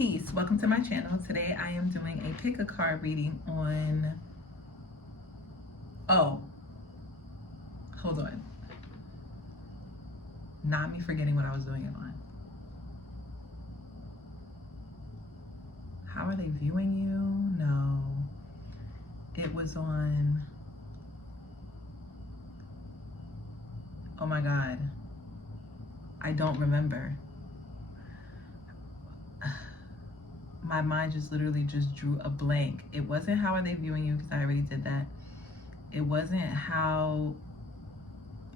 Peace, welcome to my channel. Today I am doing a pick a card reading on, hold on, not me forgetting what I was doing it on. How are they viewing you? No, it was on, oh my God, I don't remember. My mind just literally just drew a blank. It wasn't how are they viewing you, because I already did that. It wasn't how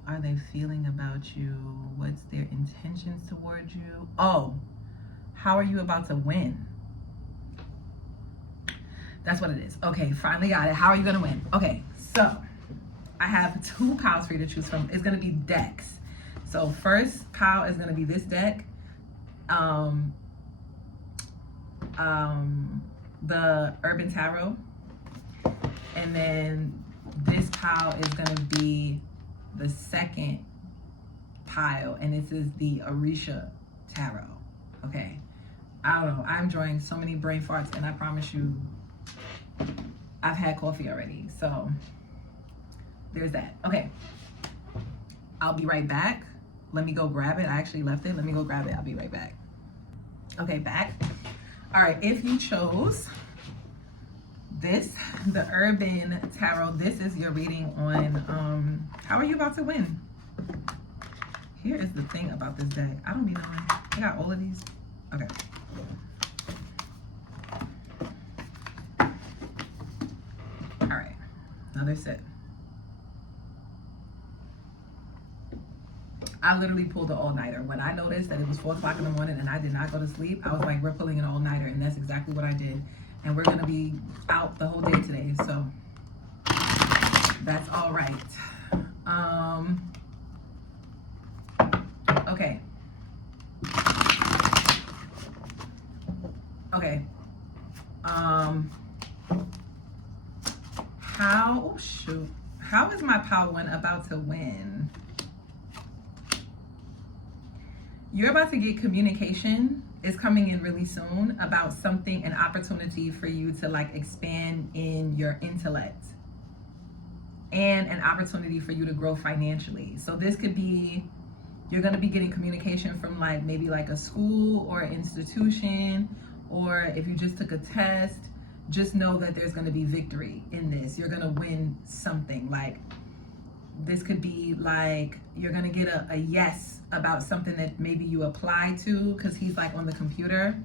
are they feeling about you, what's their intentions towards you. Oh, how are you about to win? That's what it is. Okay, finally got it. How are you gonna win? Okay, so I have two piles for you to choose from. It's gonna be decks. So first pile is gonna be this deck. The Urban Tarot, and then this pile is going to be the second pile, and this is the ISSA Tarot. Okay, I don't know, I'm drawing so many brain farts, and I promise you I've had coffee already, so there's that. Okay, I'll be right back. Let me go grab it. I actually left it. Let me go grab it. I'll be right back. Okay, back. All right, if you chose this, the Urban Tarot, this is your reading on how are you about to win? Here is the thing about this deck. I don't be knowing. I got all of these. Okay. All right, another set. I literally pulled an all-nighter. When I noticed that it was 4 o'clock in the morning and I did not go to sleep, I was like, we're pulling an all-nighter, and that's exactly what I did. And we're gonna be out the whole day today, so that's all right. Okay. Okay. How is my pile one about to win? You're about to get communication. Is coming in really soon about something, an opportunity for you to like expand in your intellect, and an opportunity for you to grow financially. So this could be, you're gonna be getting communication from like maybe like a school or an institution, or if you just took a test, just know that there's gonna be victory in this. You're gonna win something. Like this could be like you're gonna get a yes about something that maybe you apply to, because he's like on the computer.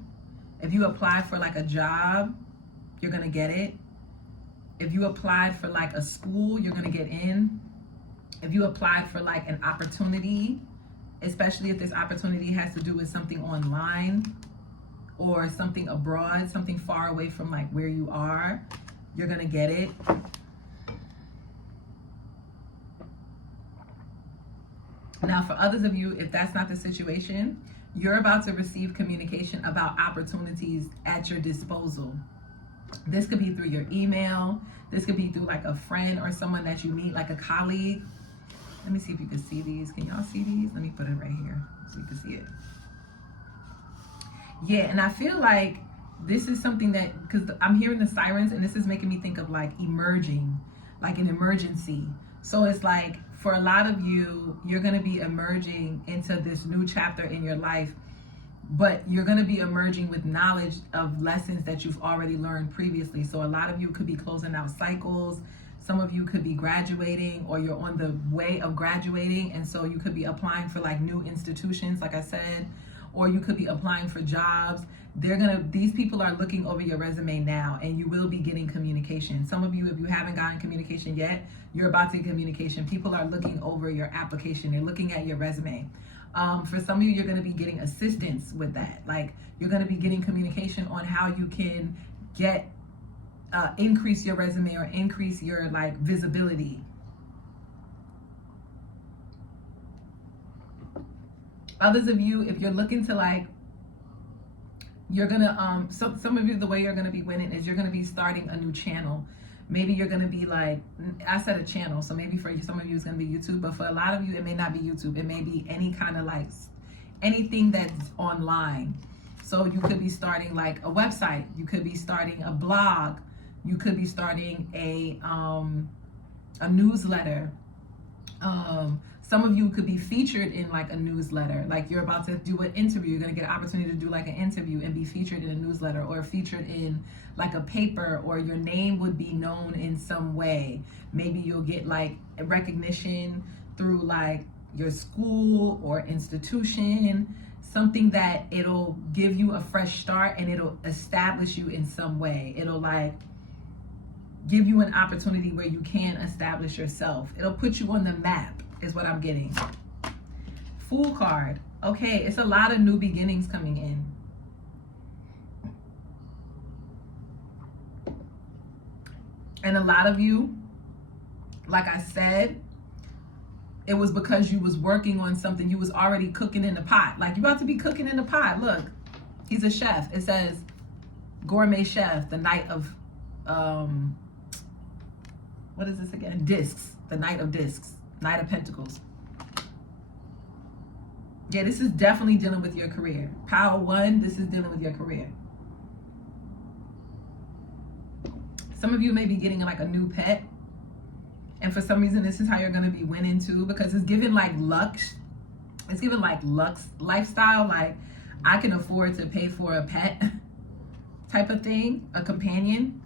If you apply for like a job, you're gonna get it. If you applied for like a school, you're gonna get in. If you applied for like an opportunity, especially if this opportunity has to do with something online or something abroad, something far away from like where you are, you're gonna get it. Now, for others of you, if that's not the situation, you're about to receive communication about opportunities at your disposal. This could be through your email. This could be through like a friend or someone that you meet, like a colleague. Let me see if you can see these. Can y'all see these? Let me put it right here so you can see it. Yeah, and I feel like this is something that, because I'm hearing the sirens, and this is making me think of like emerging, like an emergency. So it's like, for a lot of you, you're going to be emerging into this new chapter in your life, but you're going to be emerging with knowledge of lessons that you've already learned previously. So a lot of you could be closing out cycles. Some of you could be graduating, or you're on the way of graduating. And so you could be applying for like new institutions, like I said, or you could be applying for jobs. These people are looking over your resume now, and you will be getting communication. Some of you, if you haven't gotten communication yet, you're about to get communication. People are looking over your application. They're looking at your resume. For some of you, you're going to be getting assistance with that. Like you're going to be getting communication on how you can get, increase your resume or increase your like visibility. Others of you, if you're looking to like, you're gonna some of you, the way you're gonna be winning is you're gonna be starting a new channel. Maybe you're gonna be like, I said a channel, so maybe for some of you it's gonna be YouTube, but for a lot of you it may not be YouTube. It may be any kind of like anything that's online. So you could be starting like a website, you could be starting a blog, you could be starting a newsletter. Some of you could be featured in like a newsletter, like you're about to do an interview, you're going to get an opportunity to do like an interview and be featured in a newsletter, or featured in like a paper, or your name would be known in some way. Maybe you'll get like recognition through like your school or institution, something that it'll give you a fresh start and it'll establish you in some way. It'll like give you an opportunity where you can establish yourself. It'll put you on the map, is what I'm getting. Fool card. Okay, it's a lot of new beginnings coming in. And a lot of you, like I said, it was because you was working on something. You was already cooking in the pot. Like, you about to be cooking in the pot. Look, he's a chef. It says gourmet chef, the knight of, what is this again? Discs. The knight of discs. Knight of pentacles. Yeah, this is definitely dealing with your career. Power 1, this is dealing with your career. Some of you may be getting like a new pet. And for some reason, this is how you're going to be winning too, because it's giving like lux. It's giving like lux lifestyle. Like, I can afford to pay for a pet type of thing, a companion.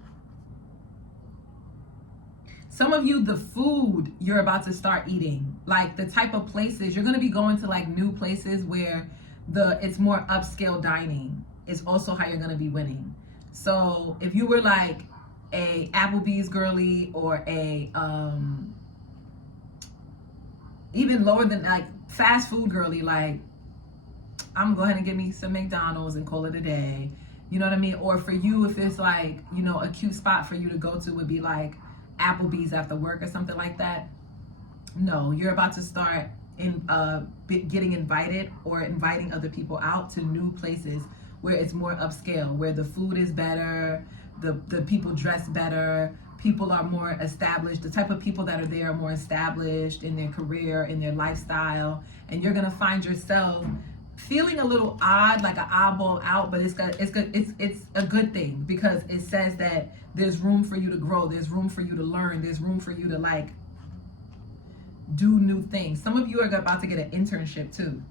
Some of you, the food you're about to start eating, like the type of places, you're going to be going to like new places where it's more upscale dining is also how you're going to be winning. So if you were like a Applebee's girly, or a even lower than like fast food girly, like I'm gonna go ahead and get me some McDonald's and call it a day, you know what I mean? Or for you, if it's like, you know, a cute spot for you to go to would be like Applebee's after work or something like that. No, you're about to start getting invited or inviting other people out to new places where it's more upscale, where the food is better, the people dress better, people are more established, the type of people that are there are more established in their career, in their lifestyle, and you're gonna find yourself feeling a little odd, like an oddball out, but it's a good thing, because it says that there's room for you to grow, there's room for you to learn, there's room for you to like do new things. Some of you are about to get an internship too.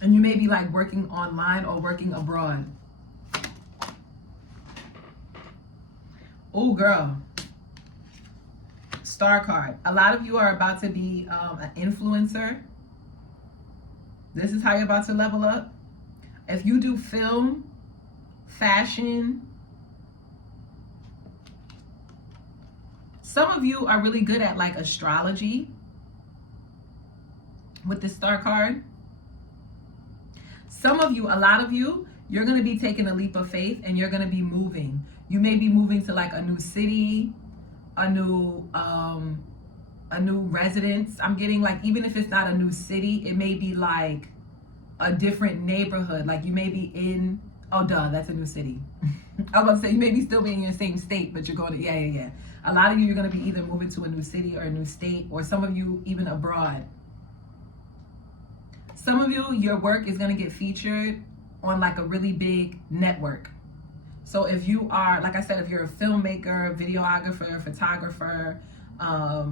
And you may be like working online or working abroad. Oh, girl. Star card. A lot of you are about to be an influencer. This is how you're about to level up. If you do film, fashion, some of you are really good at like astrology with the star card. Some of you, a lot of you, you're going to be taking a leap of faith and you're going to be moving. You may be moving to like a new city, a new residence. I'm getting like, even if it's not a new city, it may be like a different neighborhood. Like you may be in, oh duh, that's a new city. I was about to say, you may be still being in your same state, but you're going to, yeah. A lot of you, you're going to be either moving to a new city or a new state, or some of you even abroad. Some of you, your work is going to get featured on like a really big network. So if you are, like I said, if you're a filmmaker, videographer, photographer, I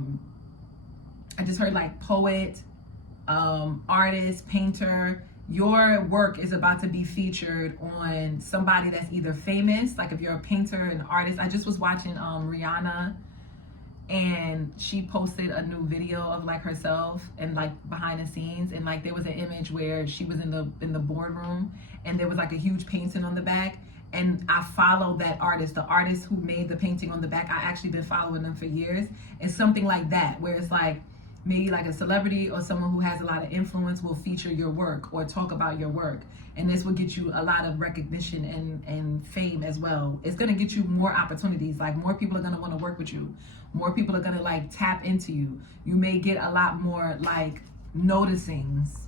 just heard like poet, artist, painter, your work is about to be featured on somebody that's either famous, like if you're a painter, an artist. I just was watching Rihanna, and she posted a new video of like herself and like behind the scenes, and like there was an image where she was in the boardroom and there was like a huge painting on the back, and I followed that artist, the artist who made the painting on the back. I actually been following them for years. It's something like that, where it's like maybe like a celebrity or someone who has a lot of influence will feature your work or talk about your work, and this will get you a lot of recognition and fame as well. It's going to get you more opportunities. Like more people are going to want to work with you, more people are going to like tap into you. You may get a lot more like noticings.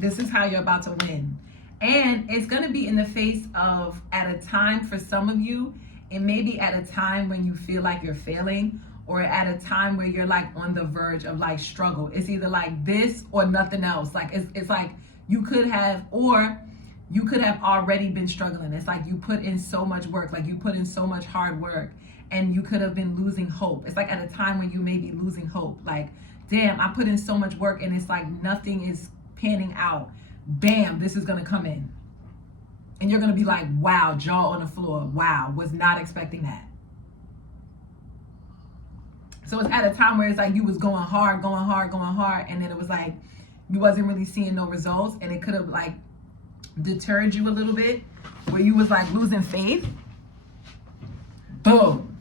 This is how you're about to win, and it's going to be in the face of, at a time for some of you, it may be at a time when you feel like you're failing, or at a time where you're like on the verge of like struggle. It's either like this or nothing else. Like it's like you could have already been struggling. It's like you put in so much work, like you put in so much hard work, and you could have been losing hope. It's like at a time when you may be losing hope. Like, damn, I put in so much work and it's like nothing is panning out. Bam, this is gonna come in. And you're gonna be like, wow, jaw on the floor. Wow, was not expecting that. So it's at a time where it's like you was going hard, and then it was like you wasn't really seeing no results, and it could have like deterred you a little bit, where you was like losing faith. Boom.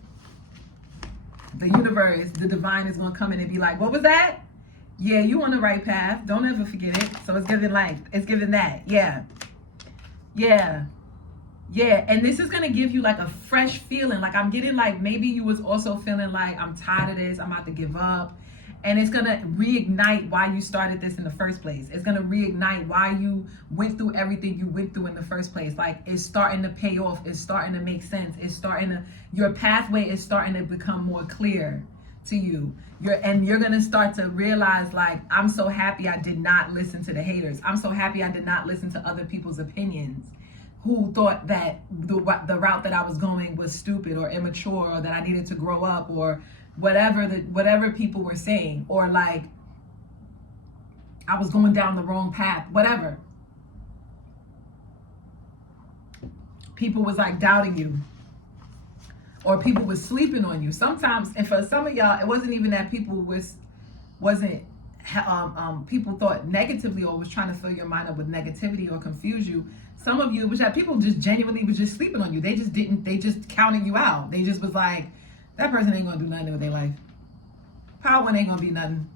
The universe, the divine is gonna come in and be like, what was that? Yeah, you on the right path. Don't ever forget it. So it's giving like, it's giving that. Yeah. And this is gonna give you like a fresh feeling. Like I'm getting like, maybe you was also feeling like, I'm tired of this, I'm about to give up. And it's gonna reignite why you started this in the first place. It's gonna reignite why you went through everything you went through in the first place. Like it's starting to pay off. It's starting to make sense. Your pathway is starting to become more clear to you. You're gonna start to realize like, I'm so happy I did not listen to the haters. I'm so happy I did not listen to other people's opinions who thought that the route that I was going was stupid or immature, or that I needed to grow up, or whatever people were saying, or like I was going down the wrong path, whatever. People was like doubting you, or people was sleeping on you. Sometimes, and for some of y'all, it wasn't even that people people thought negatively or was trying to fill your mind up with negativity or confuse you. Some of you, it was that people just genuinely was just sleeping on you. They just counted you out. They just was like, that person ain't gonna do nothing with their life. Power one ain't gonna be nothing.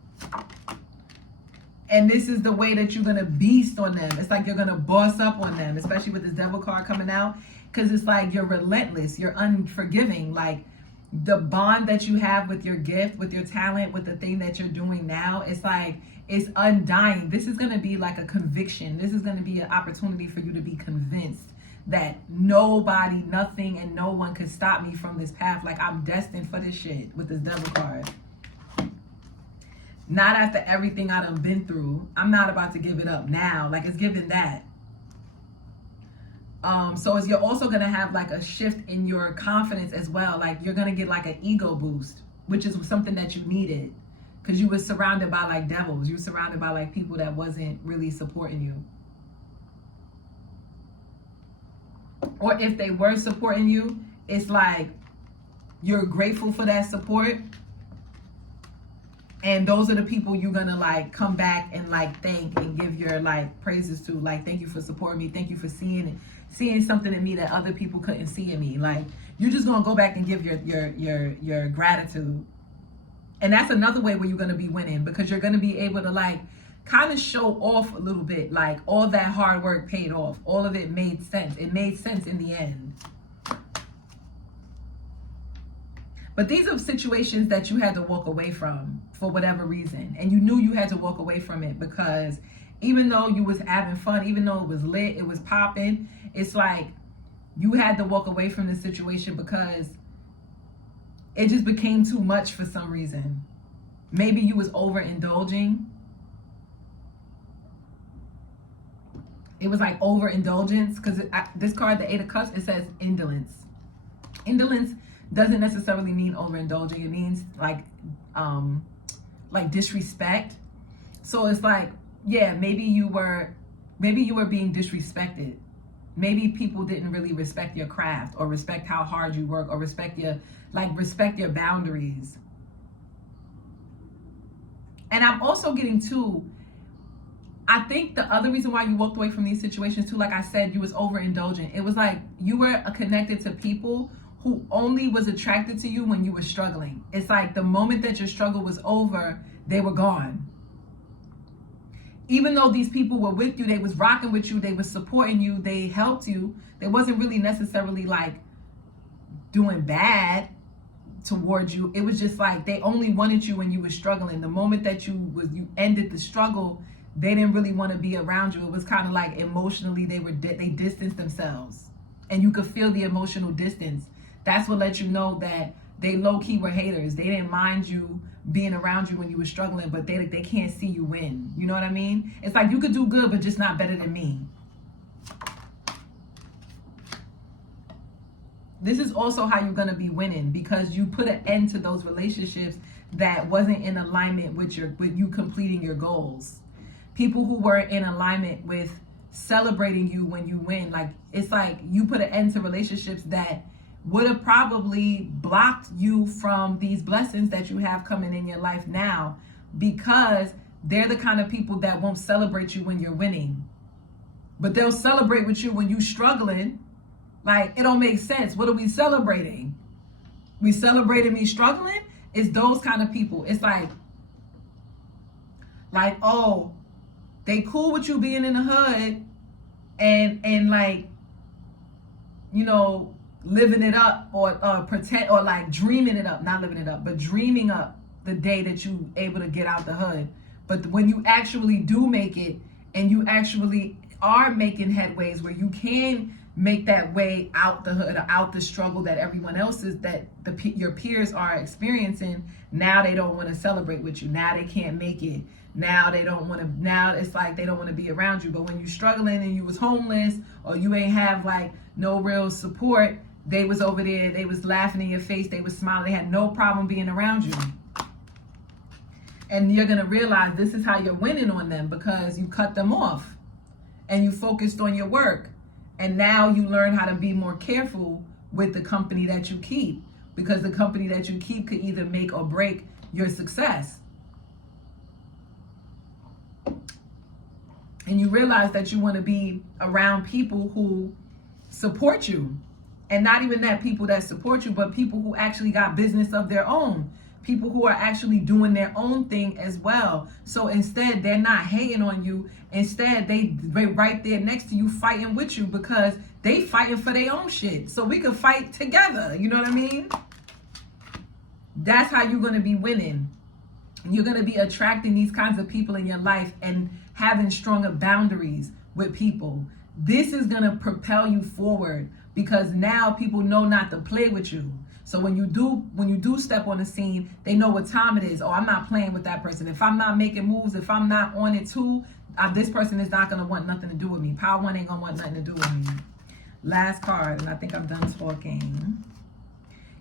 And this is the way that you're gonna beast on them. It's like you're gonna boss up on them, especially with this devil card coming out. Because it's like you're relentless, you're unforgiving. Like the bond that you have with your gift, with your talent, with the thing that you're doing now, it's like, it's undying. This is gonna be like a conviction. This is gonna be an opportunity for you to be convinced that nobody, nothing, and no one could stop me from this path. Like I'm destined for this shit with this devil card. Not after everything I done been through. I'm not about to give it up now. Like it's giving that. So you're also gonna have like a shift in your confidence as well. Like you're gonna get like an ego boost, which is something that you needed, because you were surrounded by like devils. You were surrounded by like people that wasn't really supporting you. Or if they were supporting you, it's like you're grateful for that support. And those are the people you're gonna like come back and like thank and give your like praises to. Like, thank you for supporting me. Thank you for seeing something in me that other people couldn't see in me. Like you're just gonna go back and give your gratitude. And that's another way where you're gonna be winning, because you're gonna be able to like kind of show off a little bit, like all that hard work paid off. All of it made sense. It made sense in the end. But these are situations that you had to walk away from for whatever reason. And you knew you had to walk away from it, because even though you was having fun, even though it was lit, it was popping, it's like you had to walk away from the situation because it just became too much for some reason. Maybe you was overindulging. It was like overindulgence, because this card, the 8 of Cups, it says indolence. Indolence doesn't necessarily mean overindulging. It means like disrespect. So it's like, yeah, maybe you were being disrespected. Maybe people didn't really respect your craft, or respect how hard you work, or respect your boundaries. And I'm also getting too, I think the other reason why you walked away from these situations too, like I said, you was overindulgent. It was like you were connected to people who only was attracted to you when you were struggling. It's like the moment that your struggle was over, they were gone. Even though these people were with you, they was rocking with you, they was supporting you, they helped you. They wasn't really necessarily like doing bad towards you. It was just like they only wanted you when you were struggling. The moment that you ended the struggle, they didn't really want to be around you. It was kind of like emotionally they distanced themselves, and you could feel the emotional distance. That's what let you know that they low-key were haters. They didn't mind you being around you when you were struggling, but they can't see you win. You know what I mean? It's like you could do good, but just not better than me. This is also how you're going to be winning, because you put an end to those relationships that wasn't in alignment with you completing your goals. People who were in alignment with celebrating you when you win. Like, it's like you put an end to relationships that would have probably blocked you from these blessings that you have coming in your life now, because they're the kind of people that won't celebrate you when you're winning, but they'll celebrate with you when you're struggling. Like, it don't make sense. What are we celebrating? We celebrating me struggling? It's those kind of people. It's like, oh, they cool with you being in the hood and like, you know, living it up, or pretend, or like dreaming it up, not living it up, but dreaming up the day that you able to get out the hood. But when you actually do make it, and you actually are making headways where you can make that way out the hood, or out the struggle that everyone else is, that your peers are experiencing, now they don't want to celebrate with you. Now they can't make it. Now they don't want to, now it's like they don't want to be around you. But when you struggling and you was homeless, or you ain't have like no real support, they was over there, they was laughing in your face, they was smiling, they had no problem being around you. And you're going to realize this is how you're winning on them, because you cut them off and you focused on your work. And now you learn how to be more careful with the company that you keep, because the company that you keep could either make or break your success. And you realize that you want to be around people who support you. And not even that people that support you, but people who actually got business of their own. People who are actually doing their own thing as well. So instead, they're not hating on you. Instead, they right there next to you fighting with you, because they fighting for their own shit. So we can fight together. You know what I mean? That's how you're going to be winning. You're going to be attracting these kinds of people in your life and having stronger boundaries with people. This is going to propel you forward, because now people know not to play with you. So when you do step on the scene, they know what time it is. Oh, I'm not playing with that person. If I'm not making moves, if I'm not on it too, this person is not going to want nothing to do with me. Power one ain't going to want nothing to do with me. Last card, and I think I'm done talking.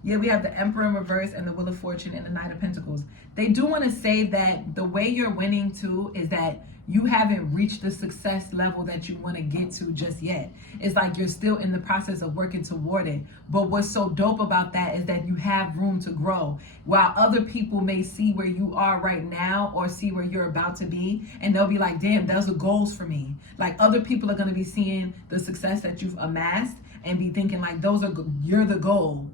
Yeah, we have the Emperor in reverse and the Wheel of Fortune and the Knight of Pentacles. They do want to say that the way you're winning too is that you haven't reached the success level that you want to get to just yet. It's like you're still in the process of working toward it. But what's so dope about that is that you have room to grow. While other people may see where you are right now, or see where you're about to be, and they'll be like, damn, those are goals for me. Like, other people are going to be seeing the success that you've amassed and be thinking like, you're the goal.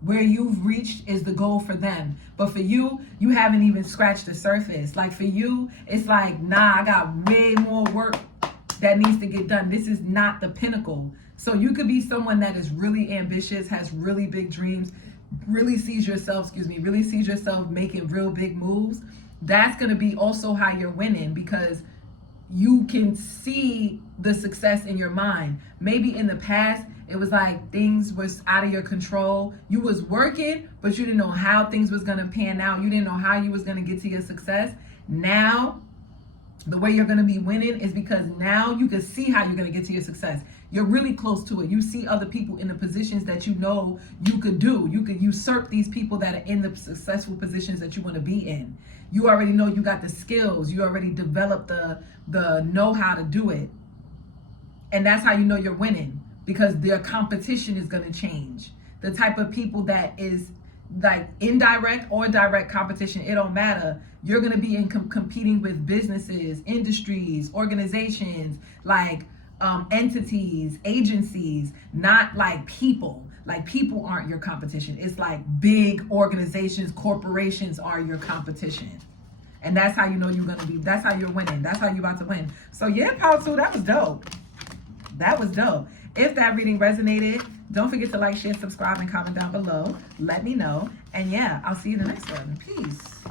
Where you've reached is the goal for them. But for you, you haven't even scratched the surface. Like, for you, it's like, nah, I got way more work that needs to get done. This is not the pinnacle. So you could be someone that is really ambitious, has really big dreams, really sees yourself making real big moves. That's going to be also how you're winning, because you can see the success in your mind. Maybe in the past, it was like things was out of your control. You was working, but you didn't know how things was going to pan out. You didn't know how you was going to get to your success. Now, the way you're going to be winning is because now you can see how you're going to get to your success. You're really close to it. You see other people in the positions that you know you could do. You could usurp these people that are in the successful positions that you want to be in. You already know you got the skills. You already developed the know-how to do it. And that's how you know you're winning, because their competition is going to change. The type of people that is like indirect or direct competition, it don't matter. You're going to be competing with businesses, industries, organizations, like entities, agencies, not like people. Like, people aren't your competition. It's like big organizations, corporations are your competition. And that's how you know you're going to be, that's how you're winning. That's how you're about to win. So yeah, Power 2, that was dope. That was dope. If that reading resonated, don't forget to like, share, subscribe, and comment down below. Let me know. And yeah, I'll see you in the next one. Peace.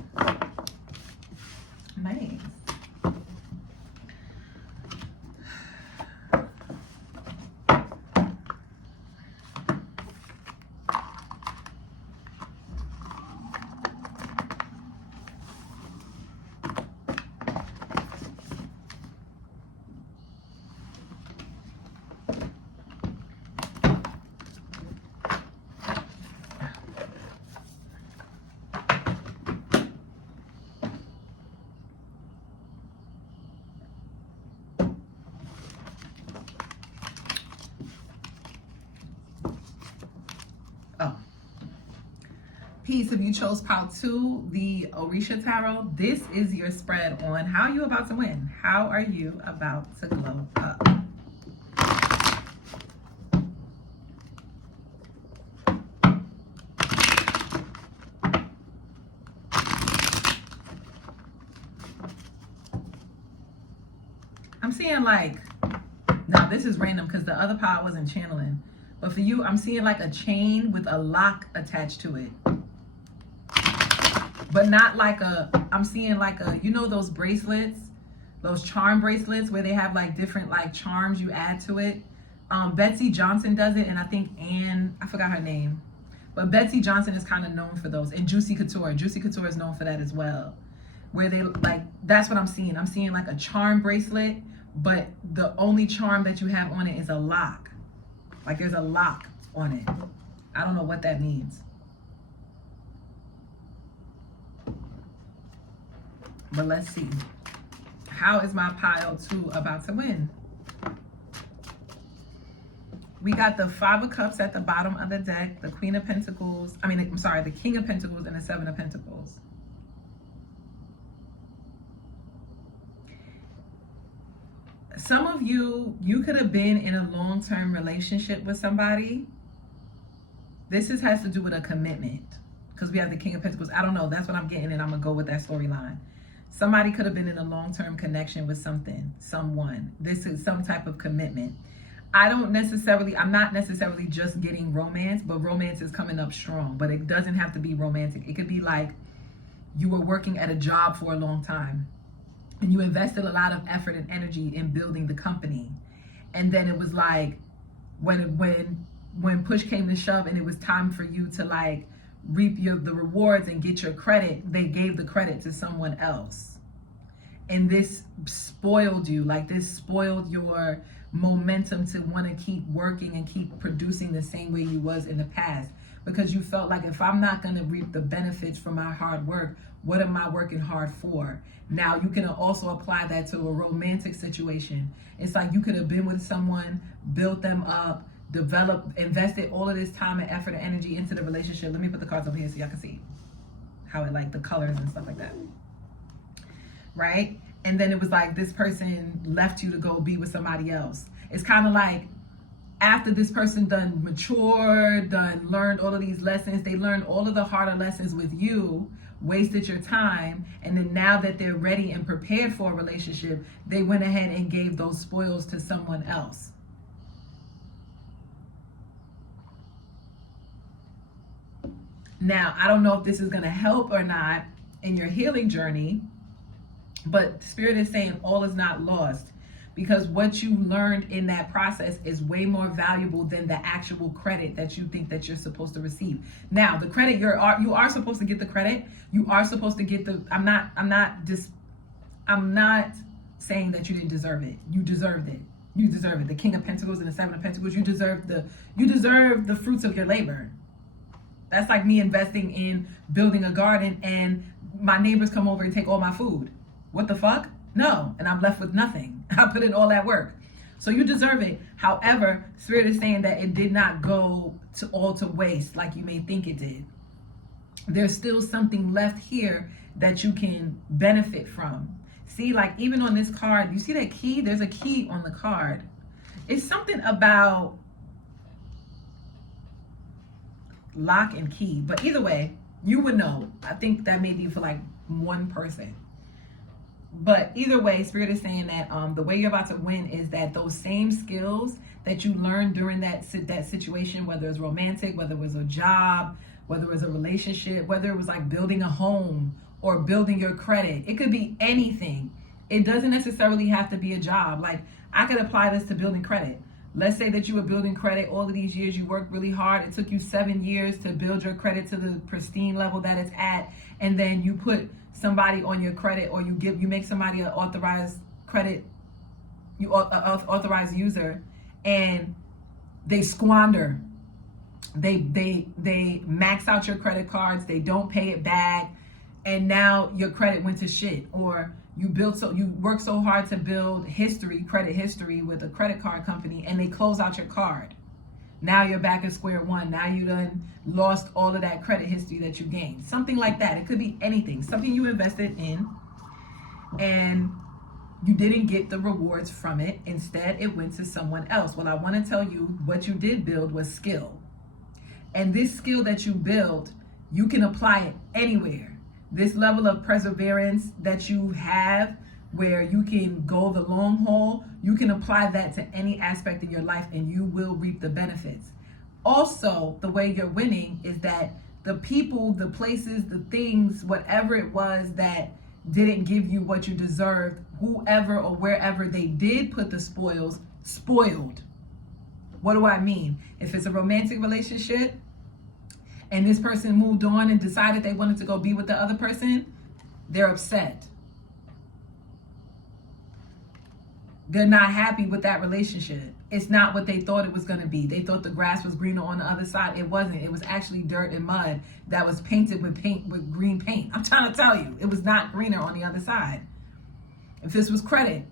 Nice. Peace. If you chose pile 2, the Orisha Tarot, this is your spread on how you about to win. How are you about to glow up? I'm seeing like, now this is random because the other pile wasn't channeling. But for you, I'm seeing like a chain with a lock attached to it. But not like a, I'm seeing like a, you know those bracelets, those charm bracelets where they have like different like charms you add to it. Betsy Johnson does it, and I think Anne, I forgot her name. But Betsy Johnson is kind of known for those. And Juicy Couture. Juicy Couture is known for that as well. Where they like, that's what I'm seeing. I'm seeing like a charm bracelet, but the only charm that you have on it is a lock. Like there's a lock on it. I don't know what that means. But let's see. How is my pile 2 about to win? We got the 5 of Cups at the bottom of the deck, the Queen of Pentacles, I'm sorry, the King of Pentacles and the 7 of Pentacles. Some of you could have been in a long-term relationship with somebody. This has to do with a commitment because we have the King of Pentacles. I don't know. That's what I'm getting, and I'm going to go with that storyline. Somebody could have been in a long-term connection with someone. This is some type of commitment. I'm not necessarily just getting romance, but romance is coming up strong. But it doesn't have to be romantic. It could be like you were working at a job for a long time and you invested a lot of effort and energy in building the company. And then it was like when push came to shove and it was time for you to like reap the rewards and get your credit, they gave the credit to someone else. And this spoiled you, like this spoiled your momentum to want to keep working and keep producing the same way you was in the past, because you felt like if I'm not going to reap the benefits from my hard work, what am I working hard for? Now you can also apply that to a romantic situation. It's like you could have been with someone, built them up, developed, invested all of this time and effort and energy into the relationship. Let me put the cards over here so y'all can see how it, like the colors and stuff like that. Right? And then it was like this person left you to go be with somebody else. It's kind of like after this person done matured, done learned all of these lessons, they learned all of the harder lessons with you, wasted your time, and then now that they're ready and prepared for a relationship, they went ahead and gave those spoils to someone else. Now, I don't know if this is going to help or not in your healing journey, but Spirit is saying all is not lost, because what you learned in that process is way more valuable than the actual credit that you think that you're supposed to receive. Now, the credit you are supposed to get the credit. You are supposed to get the. I'm not saying that you didn't deserve it. You deserved it. You deserve it. The King of Pentacles and the 7 of Pentacles. You deserve the fruits of your labor. That's like me investing in building a garden and my neighbors come over and take all my food. What the fuck? No. And I'm left with nothing. I put in all that work. So you deserve it. However, Spirit is saying that it did not go to waste like you may think it did. There's still something left here that you can benefit from. See, like even on this card, you see that key? There's a key on the card. It's something about lock and key, but either way, you would know. I think that may be for like one person. But either way, Spirit is saying that the way you're about to win is that those same skills that you learned during that situation, whether it's romantic, whether it was a job, whether it was a relationship, whether it was like building a home or building your credit, it could be anything. It doesn't necessarily have to be a job. Like I could apply this to building credit. Let's say that you were building credit all of these years. You worked really hard. It took you 7 years to build your credit to the pristine level that it's at. And then you put somebody on your credit, or you make somebody an authorized credit, authorized user, and they squander. They max out your credit cards. They don't pay it back. And now your credit went to shit. Or you work so hard to build credit history with a credit card company, and they close out your card. Now you're back at square one. Now you done lost all of that credit history that you gained. Something like that. It could be anything. Something you invested in and you didn't get the rewards from it. Instead, it went to someone else. Well, I want to tell you what you did build was skill. And this skill that you built, you can apply it anywhere. This level of perseverance that you have, where you can go the long haul, you can apply that to any aspect of your life and you will reap the benefits. Also, the way you're winning is that the people, the places, the things, whatever it was that didn't give you what you deserved, whoever or wherever they did put the spoils, spoiled. What do I mean? If it's a romantic relationship and this person moved on and decided they wanted to go be with the other person, they're upset. They're not happy with that relationship. It's not what they thought it was going to be. They thought the grass was greener on the other side. It wasn't. It was actually dirt and mud that was painted with green paint. I'm trying to tell you, it was not greener on the other side. If this was credit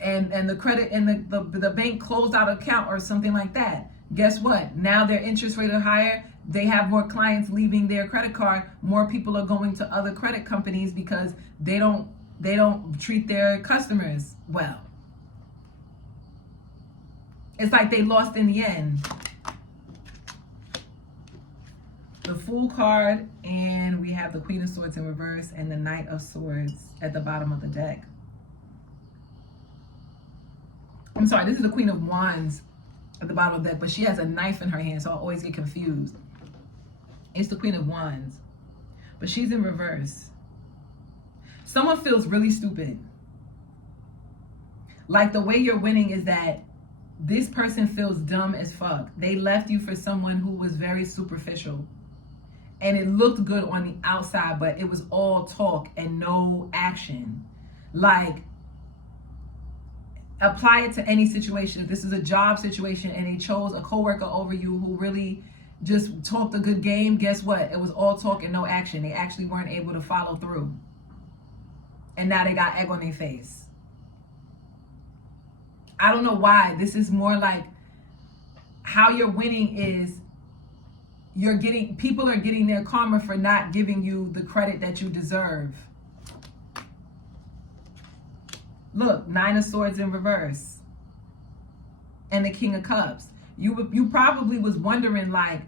and the credit and the bank closed out an account or something like that, guess what? Now their interest rate is higher. They have more clients leaving their credit card. More people are going to other credit companies because they don't treat their customers well. It's like they lost in the end. The Fool card, and we have the Queen of Swords in reverse and the Knight of Swords at the bottom of the deck. I'm sorry, this is the Queen of Wands at the bottom of the deck, but she has a knife in her hand, so I always get confused. It's the Queen of Wands, but she's in reverse. Someone feels really stupid. Like the way you're winning is that this person feels dumb as fuck. They left you for someone who was very superficial. And it looked good on the outside, but it was all talk and no action. Like, apply it to any situation. If this is a job situation and they chose a coworker over you who really just talked a good game, guess what? It was all talk and no action. They actually weren't able to follow through. And now they got egg on their face. I don't know why. This is more like how you're winning is people are getting their karma for not giving you the credit that you deserve. Look, Nine of Swords in reverse. And the King of Cups. You probably was wondering, like,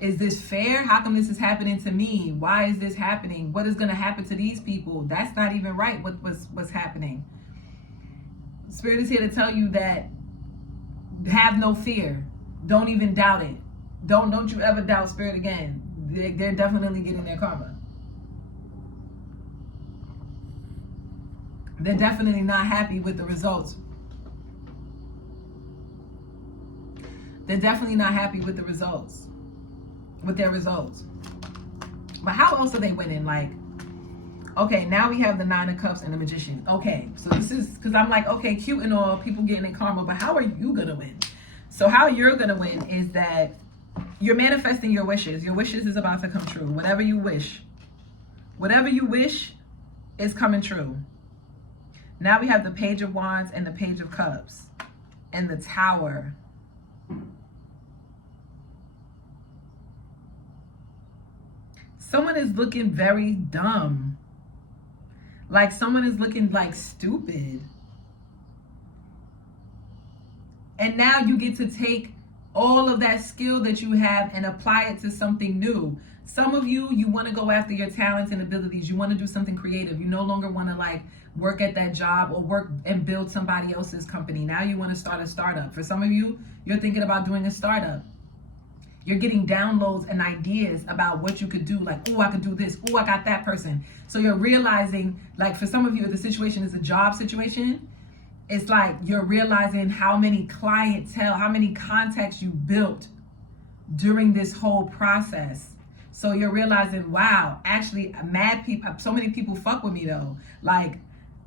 is this fair? How come this is happening to me? Why is this happening? What is going to happen to these people? That's not even right, what's happening. Spirit is here to tell you that have no fear. Don't even doubt it. Don't you ever doubt Spirit again. They're definitely getting their karma. They're definitely not happy with the results. They're definitely not happy with the results. With their results. But how else are they winning? Like, okay, now we have the Nine of Cups and the Magician. Okay, so this is, because I'm like, okay, cute and all, people getting their karma, but how are you going to win? So how you're going to win is that you're manifesting your wishes. Your wishes is about to come true. Whatever you wish is coming true. Now we have the Page of Wands and the Page of Cups and the Tower. Someone is looking very dumb. Like someone is looking like stupid. And now you get to take all of that skill that you have and apply it to something new. Some of you want to go after your talents and abilities. You want to do something creative. You no longer want to like work at that job or work and build somebody else's company. Now you want to start a startup. For some of you, you're thinking about doing a startup. You're getting downloads and ideas about what you could do. Like, oh, I could do this. Oh, I got that person. So you're realizing, like for some of you, if the situation is a job situation, it's like you're realizing how many clientele, how many contacts you built during this whole process. So you're realizing, wow, actually mad people, so many people fuck with me though. Like,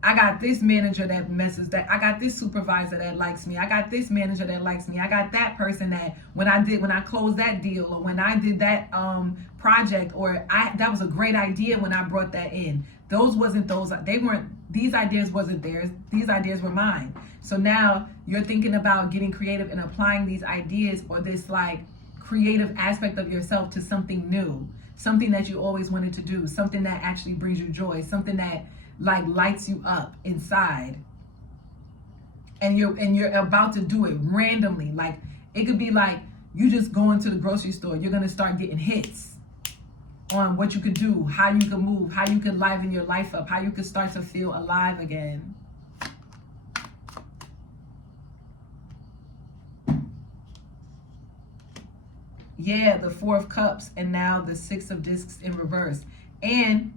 I got this manager that messes that. I got this supervisor that likes me. I got this manager that likes me. I got that person that when I closed that deal or when I did that project or that was a great idea when I brought that in. these ideas wasn't theirs. These ideas were mine. So now you're thinking about getting creative and applying these ideas or this like creative aspect of yourself to something new, something that you always wanted to do, something that actually brings you joy, something that like lights you up inside. And you're about to do it randomly. Like it could be like you just going to the grocery store. You're gonna start getting hits on what you could do, how you could move, how you could liven your life up, how you could start to feel alive again. Yeah, the Four of Cups and now the Six of Discs in reverse. And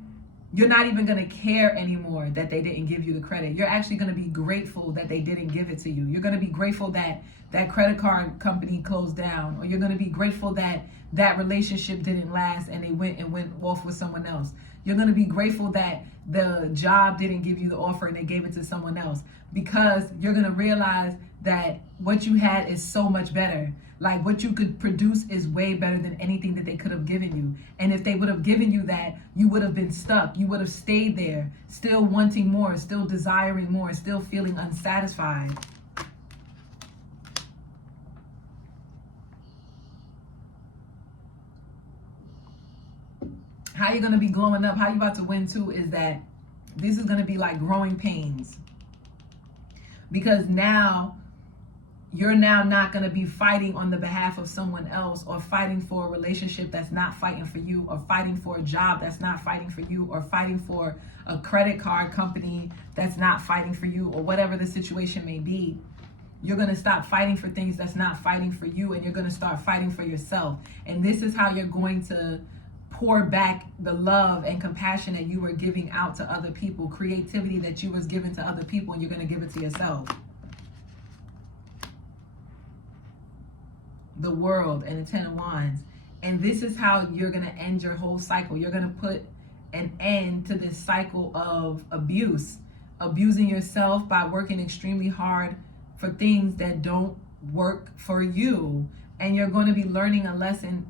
you're not even going to care anymore that they didn't give you the credit. You're actually going to be grateful that they didn't give it to you. You're going to be grateful that that credit card company closed down, or you're going to be grateful that that relationship didn't last and they went off with someone else. You're going to be grateful that the job didn't give you the offer and they gave it to someone else, because you're going to realize that what you had is so much better. Like what you could produce is way better than anything that they could have given you. And if they would have given you that, you would have been stuck. You would have stayed there, still wanting more, still desiring more, still feeling unsatisfied. How you're going to be glowing up, how you about to win too, is that this is going to be like growing pains. Because now you're now not going to be fighting on the behalf of someone else, or fighting for a relationship that's not fighting for you, or fighting for a job that's not fighting for you, or fighting for a credit card company that's not fighting for you, or whatever the situation may be. You're going to stop fighting for things that's not fighting for you, and you're going to start fighting for yourself. And this is how you're going to pour back the love and compassion that you were giving out to other people, creativity that you was giving to other people, and you're going to give it to yourself. The World and the Ten of Wands. And this is how you're going to end your whole cycle. You're going to put an end to this cycle of abusing yourself by working extremely hard for things that don't work for you. And you're going to be learning a lesson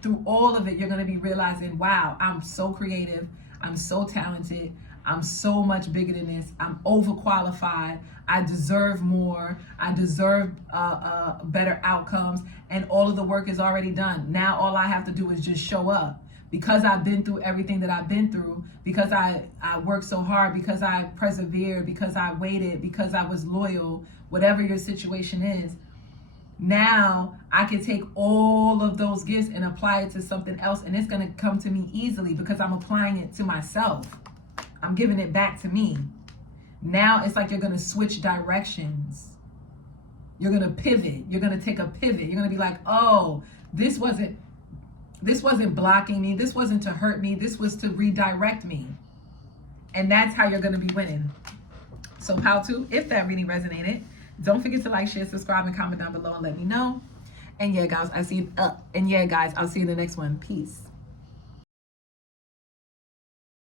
through all of it. You're going to be realizing, wow, I'm so creative, I'm so talented, I'm so much bigger than this, I'm overqualified, I deserve more, I deserve better outcomes, and all of the work is already done. Now all I have to do is just show up. Because I've been through everything that I've been through, because I worked so hard, because I persevered, because I waited, because I was loyal, whatever your situation is, now I can take all of those gifts and apply it to something else, and it's going to come to me easily because I'm applying it to myself. I'm giving it back to me. Now it's like you're going to switch directions. You're going to pivot. You're going to take a pivot. You're going to be like, oh, this wasn't blocking me. This wasn't to hurt me. This was to redirect me. And that's how you're going to be winning. So how to, if that really resonated, don't forget to like, share, subscribe, and comment down below and let me know. And yeah, guys, I'll see you in the next one. Peace.